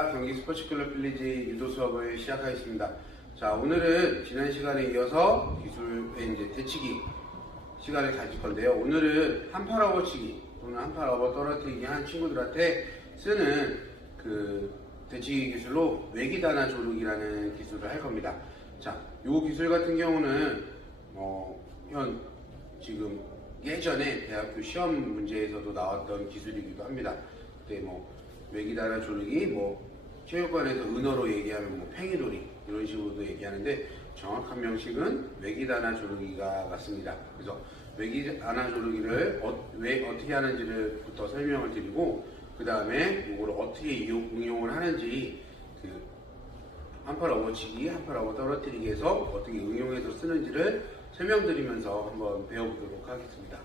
안녕하십니까. 경기 스포츠클럽 빌리지 유도 수업을 시작하겠습니다. 자, 오늘은 지난 시간에 이어서 기술의 이제 대치기 시간을 가질 건데요. 오늘은 한팔 업어치기 또는 한팔 업어 떨어뜨리기 한 친구들한테 쓰는 그 대치기 기술로 외기단화 조르기라는 기술을 할 겁니다. 자, 이 기술 같은 경우는 지금 예전에 대학교 시험 문제에서도 나왔던 기술이기도 합니다. 그때 외기단화 조르기, 체육관에서 은어로 얘기하면 팽이돌이 이런 식으로도 얘기하는데 정확한 명칭은 외기단화 조르기가 맞습니다. 그래서 외기단화 조르기를 왜 어떻게 하는지를부터 설명을 드리고 그 다음에 이거를 어떻게 응용을 하는지 한팔 업어치기, 한팔 업어 떨어뜨리기에서 어떻게 응용해서 쓰는지를 설명드리면서 한번 배워보도록 하겠습니다.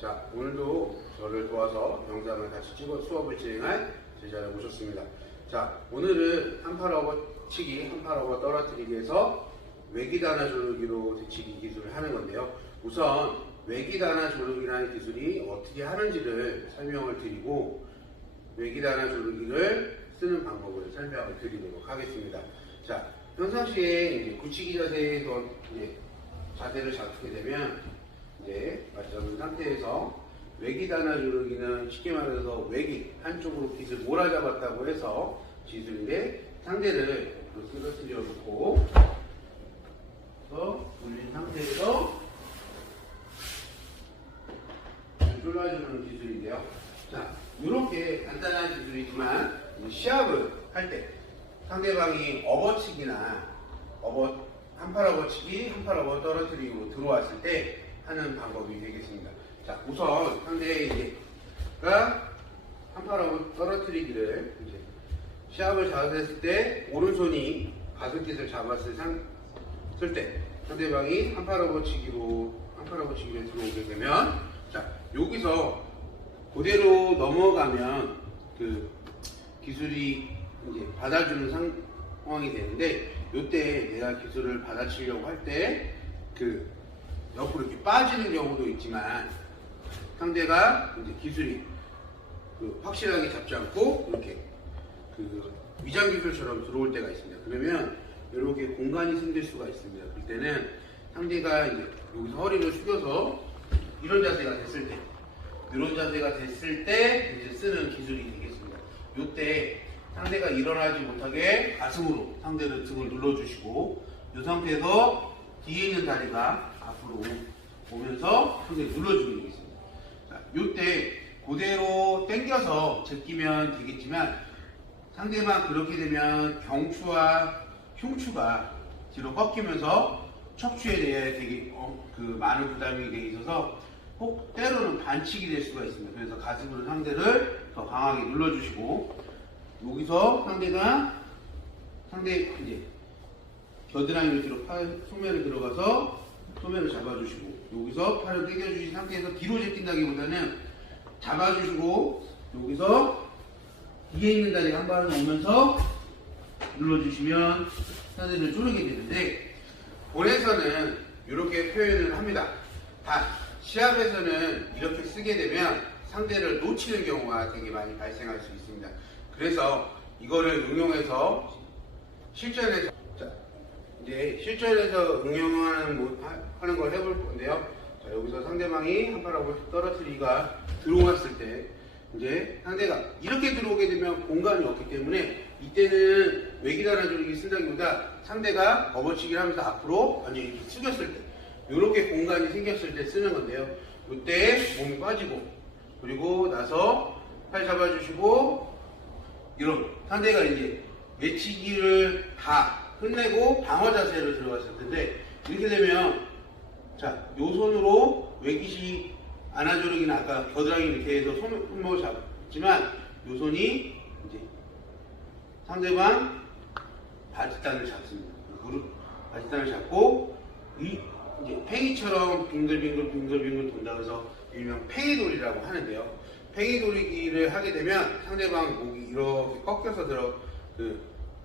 자, 오늘도 저를 도와서 영상을 같이 찍어 수업을 진행할 제자를 모셨습니다. 자, 오늘은 한팔 업어치기, 한팔 업어 떨어뜨리기에서 외기단화 조르기로 대치기 기술을 하는 건데요. 우선 외기단화 조르기라는 기술이 어떻게 하는지를 설명을 드리고 외기단화 조르기를 쓰는 방법을 설명을 드리도록 하겠습니다. 자, 평상시에 이제 굳히기 자세에서 자세를 잡게 되면 맞춰놓은 상태에서 외기단화 조르기는 쉽게 말해서 외기 한쪽으로 깃을 몰아잡았다고 해서 기술인데 상대를 쓰러뜨려 놓고 올린 상태에서 졸라주는 기술인데요. 자, 이렇게 간단한 기술이지만 시합을 할 때 상대방이 업어치기나 한팔 업어치기, 한팔 업어 떨어뜨리고 들어왔을 때 하는 방법이 되겠습니다. 자, 우선 상대가 한팔 업어 떨어뜨리기를 시합을 잡았을 때 오른손이 가슴깃을 잡았을 때 상대방이 한팔 업어치기로 들어오게 되면 자, 여기서 그대로 넘어가면 기술이 받아주는 상황이 되는데 이때 내가 기술을 받아치려고 할 때 옆으로 이렇게 빠지는 경우도 있지만 상대가 기술이 확실하게 잡지 않고 이렇게 위장 기술처럼 들어올 때가 있습니다. 그러면 이렇게 공간이 생길 수가 있습니다. 그때는 상대가 여기서 허리를 숙여서 이런 자세가 됐을 때 쓰는 기술이 되겠습니다. 이때 상대가 일어나지 못하게 가슴으로 상대를 등을 눌러주시고 이 상태에서 뒤에 있는 다리가 앞으로 오면서 상대를 눌러주는 게 있습니다. 자, 이때 그대로 당겨서 제끼면 되겠지만 상대방 그렇게 되면 경추와 흉추가 뒤로 꺾이면서 척추에 대해 되게 많은 부담이 되어 있어서 때로는 반칙이 될 수가 있습니다. 그래서 가슴으로 상대를 더 강하게 눌러주시고 여기서 상대 겨드랑이 밑으로 소매를 들어가서 소매를 잡아주시고 여기서 팔을 당겨주신 상태에서 뒤로 제낀다기보다는 잡아주시고 여기서 뒤에 있는 다리가 한 발을 오면서 눌러주시면 상대를 조르게 되는데 본에서는 이렇게 표현을 합니다. 단 시합에서는 이렇게 쓰게 되면 상대를 놓치는 경우가 되게 많이 발생할 수 있습니다. 그래서 이거를 응용해서 실전에서 응용하는 걸 해볼 건데요. 자, 여기서 상대방이 한팔 업어 떨어뜨리기가 들어왔을 때 상대가 이렇게 들어오게 되면 공간이 없기 때문에 이때는 외기단화 조르기 쓴다기보다 상대가 업어치기를 하면서 앞으로 완전히 이렇게 숙였을 때 이렇게 공간이 생겼을 때 쓰는 건데요. 이때 몸이 빠지고 그리고 나서 팔 잡아주시고 이런 상대가 매치기를 다 끝내고 방어 자세로 들어갔을 텐데 이렇게 되면 자, 요 손으로 외기시 안아조르기는 아까 겨드랑이 이렇게 해서 손목을 잡지만 요 손이 상대방 바지단을 잡습니다. 바지단을 잡고 팽이처럼 빙글빙글 돈다 그래서 일명 팽이돌이라고 하는데요. 팽이돌이기를 하게 되면 상대방 목이 이렇게 꺾여서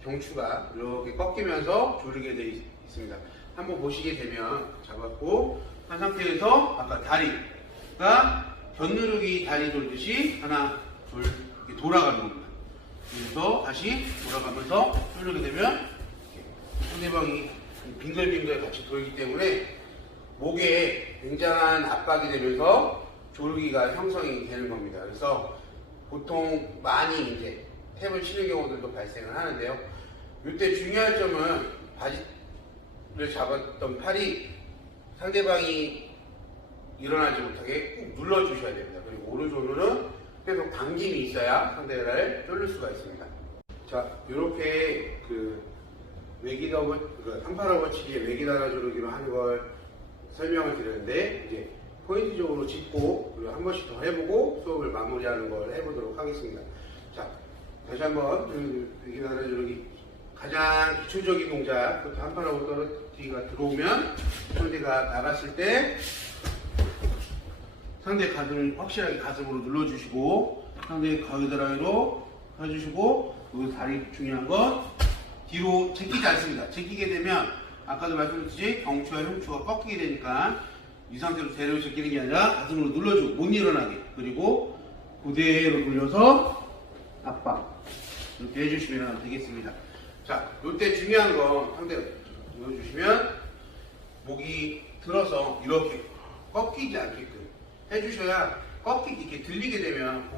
경추가 이렇게 꺾이면서 조르게 되어 있습니다. 한번 보시게 되면 잡았고 한 상태에서 아까 다리가 견누르기 다리 돌듯이 하나 둘 이렇게 돌아가는 겁니다. 그래서 다시 돌아가면서 뚫게 되면 상대방이 빙글빙글 같이 돌기 때문에 목에 굉장한 압박이 되면서 조르기가 형성이 되는 겁니다. 그래서 보통 많이 이제 탭을 치는 경우들도 발생을 하는데요. 이때 중요한 점은 바지를 잡았던 팔이 상대방이 일어나지 못하게 꾹 눌러주셔야 됩니다. 그리고 오른손으로는 계속 당김이 있어야 상대를 뚫을 수가 있습니다. 자, 이렇게 상팔업어치기의 외기다라 조르기로 하는 걸 설명을 드렸는데, 이제 포인트적으로 짚고 그리고 한 번씩 더 해보고 수업을 마무리하는 걸 해보도록 하겠습니다. 자, 다시 한번 외기다라 조르기 가장 기초적인 동작부터 한팔업어 떨어뜨기가 들어오면 상대가 나갔을 때 상대 가슴을 확실하게 가슴으로 눌러주시고 상대 가위드라이로 해주시고, 그리고 다리 중요한 건 뒤로 제끼지 않습니다. 제끼게 되면 아까도 말씀드렸듯이 경추와 흉추가 꺾이게 되니까 이 상태로 대로 제끼는 게 아니라 가슴으로 눌러주고 못 일어나게, 그리고 그대로 돌려서 압박 이렇게 해주시면 되겠습니다. 자, 이때 중요한 건 상대가 눌러주시면 목이 들어서 이렇게 꺾이지 않게끔 해주셔야 이렇게 들리게 되면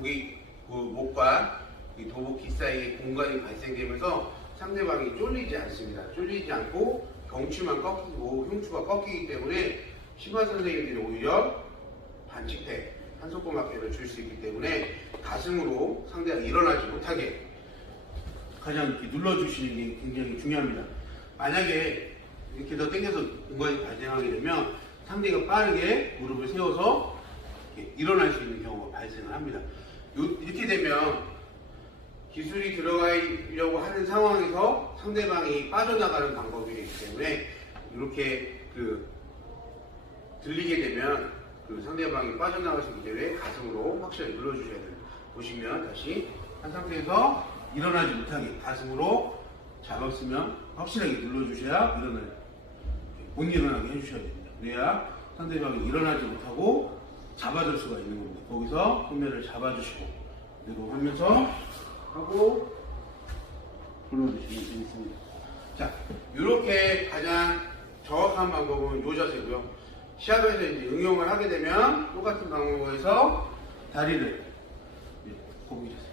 목과 이 도복기 사이에 공간이 발생되면서 상대방이 쫄리지 않습니다. 쫄리지 않고 경추만 꺾이고 흉추가 꺾이기 때문에 심화 선생님들이 오히려 반칙패, 한손꼬막패를 줄 수 있기 때문에 가슴으로 상대가 일어나지 못하게 가장 이렇게 눌러주시는 게 굉장히 중요합니다. 만약에 이렇게 더 당겨서 공간이 발생하게 되면 상대가 빠르게 무릎을 세워서 일어날 수 있는 경우가 발생을 합니다. 이렇게 되면 기술이 들어가려고 하는 상황에서 상대방이 빠져나가는 방법이 되기 때문에 이렇게 들리게 되면 상대방이 빠져나갈 수 있기 때문에 가슴으로 확실하게 눌러주셔야 됩니다. 보시면 다시 한 상태에서 일어나지 못하게 가슴으로 잡았으면 확실하게 눌러주셔야 못 일어나게 해주셔야 됩니다. 그래야 상대방이 일어나지 못하고 잡아줄 수가 있는 겁니다. 거기서 손매를 잡아주시고 그대로 하면서 하고 불러주시면 되겠습니다. 자, 이렇게 가장 정확한 방법은 이 자세고요. 시합에서 이제 응용을 하게 되면 똑같은 방법에서 다리를 거북이 자세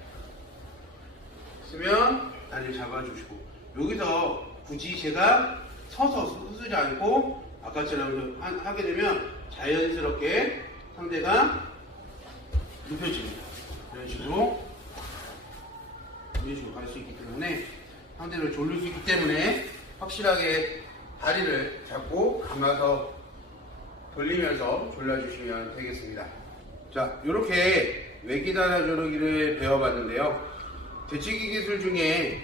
쓰면 다리를 잡아주시고, 여기서 굳이 제가 서서 쓰지 않고 아까처럼 하게 되면 자연스럽게 상대가 눕혀집니다. 이런 식으로 갈 수 있기 때문에 상대를 졸릴 수 있기 때문에 확실하게 다리를 잡고 감아서 돌리면서 졸라주시면 되겠습니다. 자, 이렇게 외기다라 조르기를 배워봤는데요. 대치기 기술 중에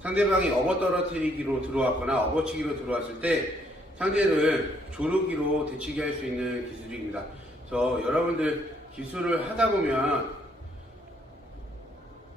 상대방이 업어 떨어뜨리기로 들어왔거나 업어치기로 들어왔을 때 상대를 조르기로 대치기 할 수 있는 기술입니다. 그래서 여러분들 기술을 하다 보면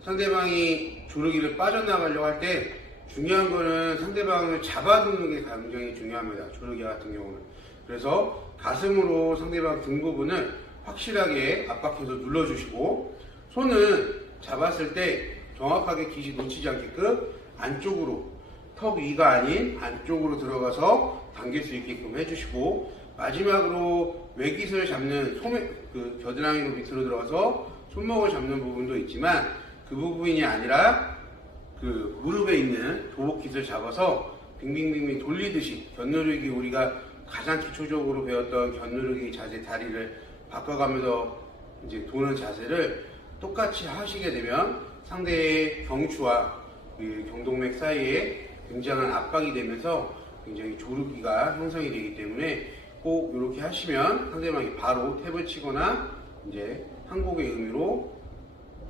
상대방이 조르기를 빠져나가려고 할 때 중요한 거는 상대방을 잡아두는 게 굉장히 중요합니다. 조르기 같은 경우는. 그래서 가슴으로 상대방 등 부분을 확실하게 압박해서 눌러주시고, 손은 잡았을 때 정확하게 기시 놓치지 않게끔 안쪽으로, 턱 위가 아닌 안쪽으로 들어가서 당길 수 있게끔 해주시고, 마지막으로 외깃을 잡는 겨드랑이로 밑으로 들어가서 손목을 잡는 부분도 있지만 그 부분이 아니라 무릎에 있는 도복깃을 잡아서 빙빙빙빙 돌리듯이 견누르기, 우리가 가장 기초적으로 배웠던 견누르기 자세, 다리를 바꿔가면서 이제 도는 자세를 똑같이 하시게 되면 상대의 경추와 경동맥 사이에 굉장한 압박이 되면서 굉장히 조르기가 형성이 되기 때문에 꼭 이렇게 하시면 상대방이 바로 탭을 치거나 이제 항복의 의미로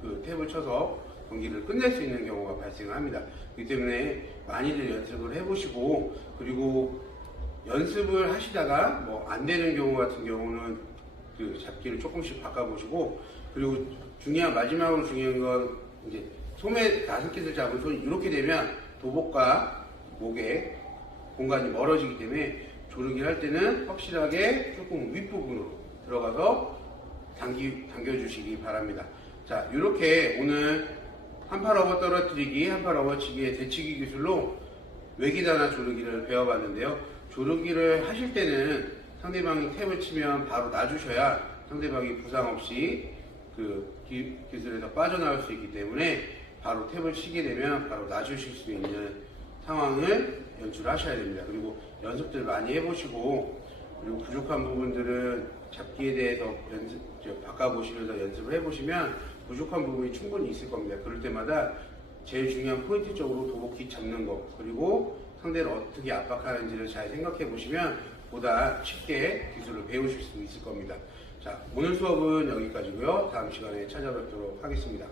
탭을 쳐서 경기를 끝낼 수 있는 경우가 발생합니다. 그렇기 때문에 많이들 연습을 해보시고, 그리고 연습을 하시다가 안 되는 경우 같은 경우는 잡기를 조금씩 바꿔보시고, 그리고 마지막으로 중요한 건 이제 소매 5개를 잡은 손이 이렇게 되면 도복과 목에 공간이 멀어지기 때문에 조르기를 할 때는 확실하게 조금 윗부분으로 들어가서 당겨주시기 바랍니다. 자, 이렇게 오늘 한팔 업어 떨어뜨리기, 한팔 업어치기의 대치기 기술로 외기자나 조르기를 배워봤는데요. 조르기를 하실 때는 상대방이 탭을 치면 바로 놔주셔야 상대방이 부상 없이 그 기술에서 빠져나올 수 있기 때문에 바로 탭을 치게 되면 바로 놔주실 수 있는 상황을 연출하셔야 됩니다. 그리고 연습들 많이 해보시고, 그리고 부족한 부분들은 잡기에 대해서 바꿔보시면서 연습을 해보시면 부족한 부분이 충분히 있을 겁니다. 그럴 때마다 제일 중요한 포인트적으로 도복기 잡는 거, 그리고 상대를 어떻게 압박하는지를 잘 생각해 보시면 보다 쉽게 기술을 배우실 수 있을 겁니다. 자, 오늘 수업은 여기까지고요. 다음 시간에 찾아뵙도록 하겠습니다.